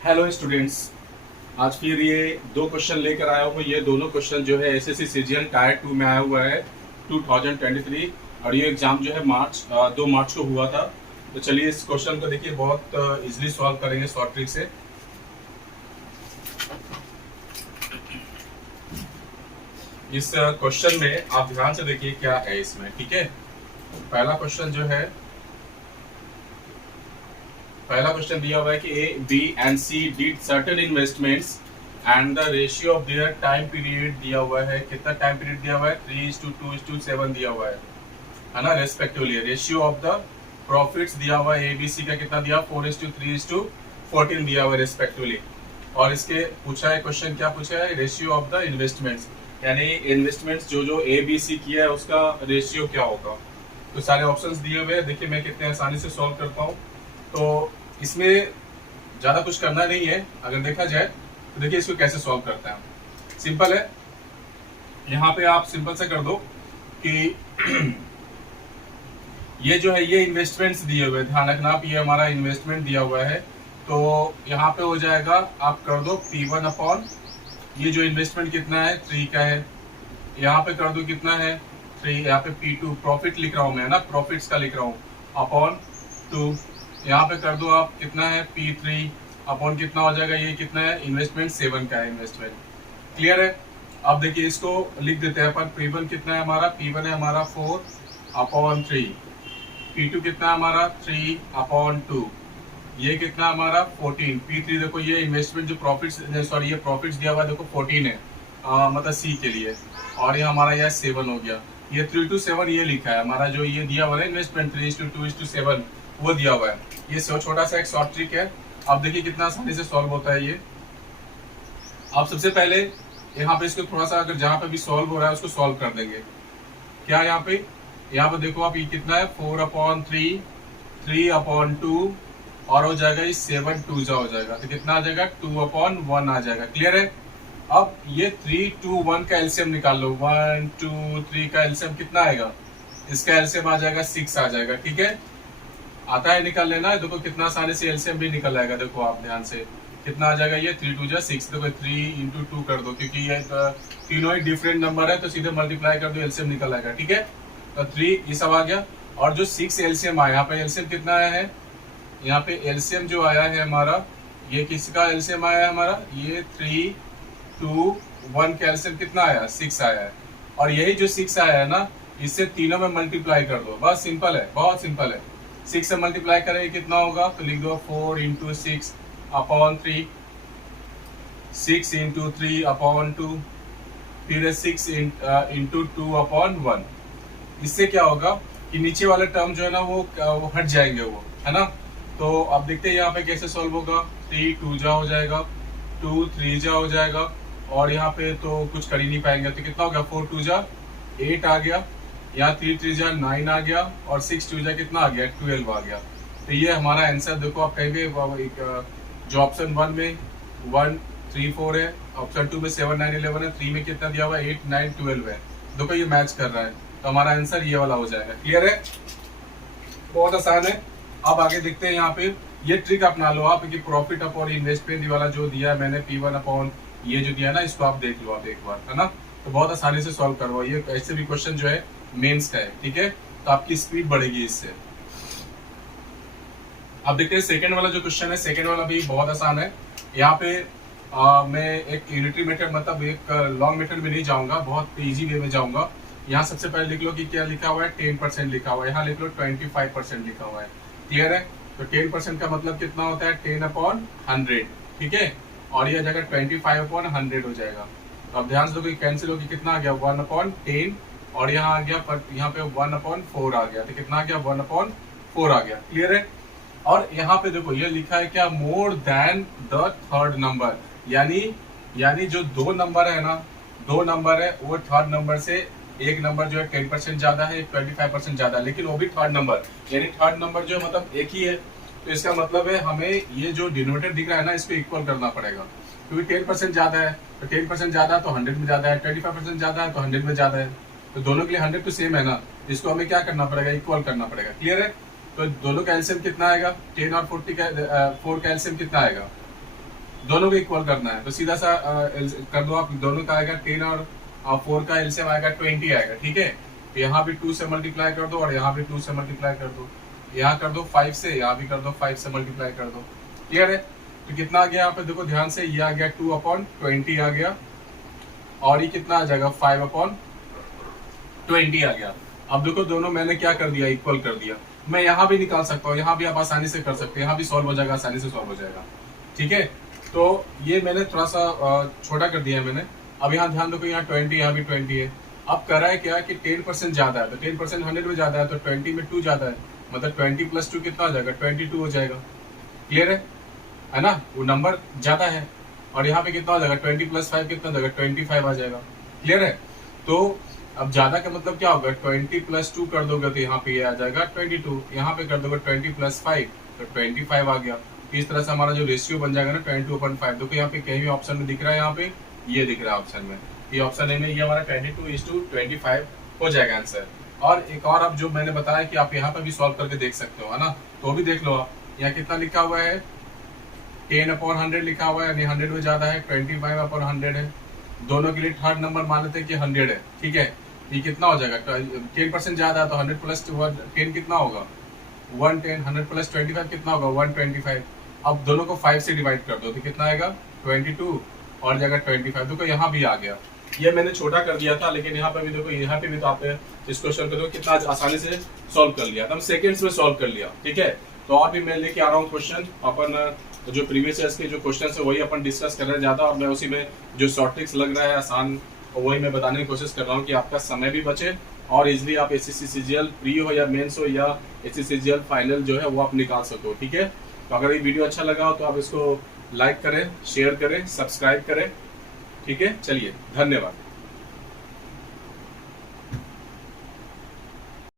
Hello students. आज फिर ये दो क्वेश्चन लेकर आया हूँ। ये दोनों क्वेश्चन जो है एसएससी सीजीएल टायर 2 में आया हुआ है 2023, और ये एग्जाम जो है 2 मार्च को हुआ था। तो चलिए इस क्वेश्चन को देखिए, बहुत इजीली सॉल्व करेंगे शॉर्ट ट्रिक से। इस क्वेश्चन में आप ध्यान से देखिए क्या है इसमें, ठीक है। पहला क्वेश्चन जो है, पहला क्वेश्चन दिया हुआ है कि A B and C did certain investments and the ratio of their time period दिया हुआ है। कितना टाइम पीरियड दिया हुआ है? 3:2:7 दिया हुआ है ना, respectively. Ratio of the profits दिया हुआ है, एबीसी का कितना दिया? 4:3:14 दिया हुआ है रेस्पेक्टिवली। और इसके पूछा है क्वेश्चन, क्या पूछा है? रेशियो ऑफ द इन्वेस्टमेंट्स, यानी इन्वेस्टमेंट्स जो ए बी सी किया है उसका रेशियो क्या होगा। तो सारे ऑप्शंस दिए हुए हैं, देखिए मैं कितने आसानी से सॉल्व करता हूँ। तो इसमें ज्यादा कुछ करना नहीं है। अगर देखा जाए तो देखिए इसको कैसे सॉल्व करते हैं। सिंपल है, यहाँ पे आप सिंपल से कर दो कि ये जो है ये इन्वेस्टमेंट्स दिए हुए, ध्यान रखना आप, ये हमारा इन्वेस्टमेंट दिया हुआ है। तो यहाँ पे हो जाएगा, आप कर दो P1 अपॉन, ये जो इन्वेस्टमेंट कितना है 3 का है, यहाँ पे कर दो कितना है 3, यहाँ पे P2 प्रॉफिट लिख रहा हूँ मैं, है ना, प्रॉफिट्स का लिख रहा हूँ, अपॉन 2। यहाँ पे कर दो आप कितना है P3 अपॉन कितना हो जाएगा, ये कितना है इन्वेस्टमेंट 7 का है इन्वेस्टमेंट। क्लियर है। अब देखिए इसको लिख देते हैं अपन। P1 कितना है हमारा? P1 है हमारा 4 अपॉन 3। P2 कितना है हमारा? 3 अपॉन 2। ये कितना हमारा 14। P3 देखो, ये इन्वेस्टमेंट जो प्रॉफिट्स, सॉरी ये प्रॉफिट्स दिया हुआ है देखो 14 है, मतलब सी के लिए। और ये हमारा यह 7 हो गया। ये 3:7 ये लिखा है हमारा, जो ये दिया हुआ है इन्वेस्टमेंट 3:2:7 वो दिया हुआ है। ये छोटा सा एक शॉर्ट ट्रिक है। अब देखिए कितना आसानी से सॉल्व होता है ये। आप सबसे पहले यहाँ पे इसको थोड़ा सा, अगर जहाँ पे भी सॉल्व हो रहा है उसको सॉल्व कर देंगे। क्या यहाँ पे देखो आप, ये कितना है 4/3, 3/2, और हो जाएगा ये 7 2 जा हो जाएगा, तो कितना आ जाएगा 2/1 आ जाएगा। क्लियर है। अब ये 3 2 1 का एलसीएम निकाल लो। 1 2 3 का एलसीएम कितना आएगा? इसका एलसीएम आ जाएगा 6 आ जाएगा। ठीक है, आता है निकाल लेना। देखो कितना आसानी से एलसीएम भी निकल आएगा। देखो आप ध्यान से कितना आ जाएगा, ये 3 2 जा 6। देखो 3 × 2 कर दो, क्योंकि ये तीनों ही डिफरेंट नंबर है तो सीधे मल्टीप्लाई कर दो, एलसीएम निकल आएगा। ठीक है, तो 3 ये सब आ गया। और जो 6 एलसीएम आया, यहाँ पे एलसीएम कितना आया है? यहाँ पे एलसीएम जो आया है हमारा, ये किसका एलसीएम आया है हमारा? ये 3 2 1 का एलसीएम कितना आया? 6 आया है। और यही जो 6 आया है ना, इससे तीनों में मल्टीप्लाई कर दो, बस सिंपल है, बहुत सिंपल है। 6 से मल्टीप्लाई करेंगे कितना होगा? तो लिख दो 4 × 6 अपॉन 3, 6 × 3 अपॉन 2, फिर 6 × 2 अपॉन 1। इससे क्या होगा कि नीचे वाले टर्म जो है ना वो हट जाएंगे, वो है ना। तो अब देखते हैं यहाँ पे कैसे सॉल्व होगा। 3 2 जा हो जाएगा, 2 3 जा हो जाएगा, और यहाँ पे तो कुछ कर ही नहीं पाएंगे। तो कितना हो गया? 4 2 जा 8 आ गया, यहाँ 3 3 जा 9 आ गया, और 6 2 जा कितना आ गया? 12 आ गया। तो ये हमारा आंसर। देखो आप कहीं भी जो ऑप्शन 1 में 1 3 4 है, ऑप्शन 2 में 7 9 11 है, 3 में कितना दिया हुआ है? 8 9 12 है। देखो ये मैच कर रहा है, तो हमारा आंसर ये वाला हो जाएगा। क्लियर है, बहुत आसान है। अब आगे देखते हैं। यहाँ पे ये ट्रिक अपना लो आप कि प्रॉफिट अपॉन इन्वेस्टमेंट वाला जो दिया है मैंने, P1 अपॉन ये जो दिया ना, इसको आप देख लो आप एक बार, है ना। तो बहुत आसानी से सॉल्व करवाओ। ये ऐसे भी क्वेश्चन जो है मेंस का है, ठीक है, तो आपकी स्पीड बढ़ेगी इससे। अब देखते हैं सेकंड वाला जो क्वेश्चन है। सेकंड वाला भी बहुत आसान है। यहाँ पे मैं एक यूनिटरी मेथड, मतलब एक लॉन्ग मेथड में नहीं जाऊंगा, बहुत इजी वे में जाऊंगा। यहाँ सबसे पहले लिख लो कि क्या लिखा हुआ है, 10% लिखा हुआ है। यहाँ लिख लो 25% लिखा हुआ है। क्लियर है। तो 10% का मतलब कितना होता है? 10/100। ठीक है, और ये जगह 25/100 हो जाएगा। तो अब ध्यान से दो, कैंसिल होगी, कितना आ गया? 1/10, और यहाँ आ गया, पर यहाँ पे 1/4 आ गया, तो कितना आ गया? 1/4 आ गया। क्लियर है। और यहाँ पे देखो ये लिखा है क्या? More than the third number, यानी जो दो नंबर है ना, दो नंबर है, वो थर्ड नंबर से एक नंबर जो है 10% ज्यादा है, 25% ज्यादा है, लेकिन वो भी थर्ड नंबर, यानी थर्ड नंबर जो है मतलब एक ही है। तो इसका मतलब है हमें ये जो डिनोमिनेटर दिख रहा है ना, इसको इक्वल करना पड़ेगा, क्योंकि 10% ज्यादा है तो 10% ज्यादा है तो 100 में ज्यादा है, 25% ज्यादा है तो 100 में ज्यादा है। तो दोनों के लिए 100 तो सेम है ना, इसको हमें क्या करना पड़ेगा? इक्वल करना पड़ेगा। क्लियर है। तो दोनों का एलसीएम कितना आएगा? 10 और 4 का एलसीएम कितना आएगा? दोनों को इक्वल करना है, तो सीधा सा कर दो आप, दोनों का आएगा 10 और 4 का एलसीएम आएगा 20 आएगा, ठीक है। तो यहाँ भी 2 से मल्टीप्लाई कर दो और यहाँ भी 2 से मल्टीप्लाई कर दो, यहाँ कर दो 5 से, यहाँ भी कर दो 5 से मल्टीप्लाई कर दो। क्लियर है? तो कितना आ गया यहाँ पे देखो ध्यान से, ये आ गया 2/20 आ गया, और ये कितना आ जाएगा 5/20 आ गया। अब देखो दोनों मैंने क्या कर दिया, इक्वल कर दिया। मैं यहाँ भी निकाल सकता हूँ, यहाँ भी आप आसानी से कर सकते हैं, यहाँ भी सॉल्व हो जाएगा, आसानी से सॉल्व हो जाएगा, ठीक है। तो ये मैंने थोड़ा सा छोटा कर दिया है मैंने। अब यहाँ ध्यान दो कि यहाँ 20, यहाँ भी 20 है। अब कर रहा है क्या कि 10% ज्यादा है, तो 10% 100 में ज्यादा है, तो 20 में 2 ज्यादा है, मतलब 20 + 2 कितना हो जाएगा, 22 हो जाएगा। क्लियर है ना, वो नंबर ज्यादा है। और यहाँ पे कितना हो जाएगा, 20 + 5 कितना हो जाएगा, 25 आ जाएगा। क्लियर है? तो अब ज्यादा का मतलब क्या होगा, 20 + 2 कर दोगे तो यहाँ पे ये आ जाएगा 22, यहाँ पे कर दोगे 20 + 5 तो 25 आ गया। इस तरह से हमारा जो रेशियो बन जाएगा ना 22/5। देखो यहाँ पे कहीं भी ऑप्शन में दिख रहा है, यहाँ पे ये दिख रहा है ऑप्शन में, ये ऑप्शन ए में ये हमारा 22:25 हो जाएगा आंसर। और एक और अब जो मैंने बताया कि आप यहाँ पे भी सॉल्व करके देख सकते हो, है ना, तो भी देख लो आप। यहाँ कितना लिखा हुआ है, 10/100 लिखा हुआ है, यानी 100 में ज्यादा है, 25/100 है। दोनों के लिए थर्ड नंबर मान लेते हैं कि 100 है, ठीक है। ये कितना हो जाएगा, 10% ज्यादा है, तो 100 + 10 कितना होगा, 110। 100 + 25 कितना होगा, 125। अब दोनों को 5 से डिवाइड कर दो तो कितना आएगा, 22 और जगह 25। देखो यहाँ भी आ गया, ये मैंने छोटा कर दिया था, लेकिन यहाँ पे भी देखो, यहाँ पे भी तो आपने इस क्वेश्चन को देखो कितना आसानी से सॉल्व कर लिया, हम सेकंड्स में सॉल्व कर लिया, ठीक है। तो और भी मैं लेके आ रहा हूँ क्वेश्चन, अपन जो प्रीवियस ईयर्स के जो क्वेश्चन है वही अपन डिस्कस करना चाहता हूँ। और मैं उसी में जो शॉर्ट ट्रिक्स लग रहा है आसान, वही मैं बताने की कोशिश कर रहा हूँ कि आपका समय भी बचे और इजिली आप एसएससी सीजीएल प्री हो या मेंस हो या एसएससी सीजीएल फाइनल जो है वो आप निकाल सको, ठीक है। तो अगर ये वीडियो अच्छा लगा हो तो आप इसको लाइक करें, शेयर करें, सब्सक्राइब करें, ठीक है। चलिए, धन्यवाद।